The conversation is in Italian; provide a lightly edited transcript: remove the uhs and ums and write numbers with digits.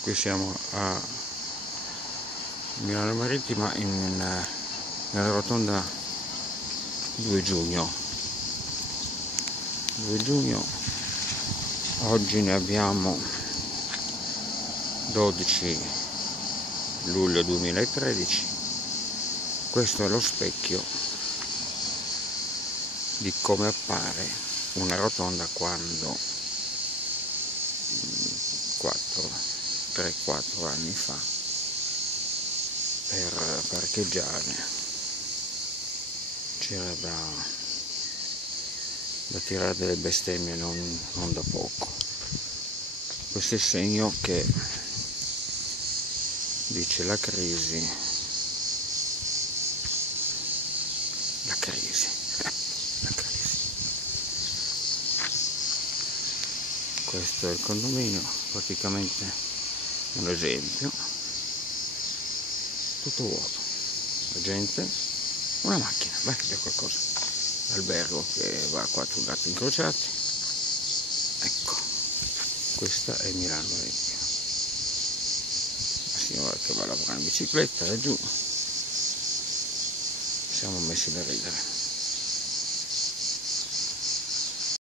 Qui siamo a Milano Marittima nella rotonda 2 giugno. Oggi ne abbiamo 12 luglio 2013. Questo è lo specchio di come appare una rotonda quando 3-4 anni fa per parcheggiare c'era da tirare delle bestemmie non da poco. Questo è il segno che dice la crisi. Questo è il condominio, praticamente un esempio, tutto vuoto, la gente, una macchina, c'è qualcosa, l'albergo che va a 4 gatti incrociati. Ecco, questa è Milano Marittima. La signora che va a lavorare in bicicletta è giù, siamo messi da ridere.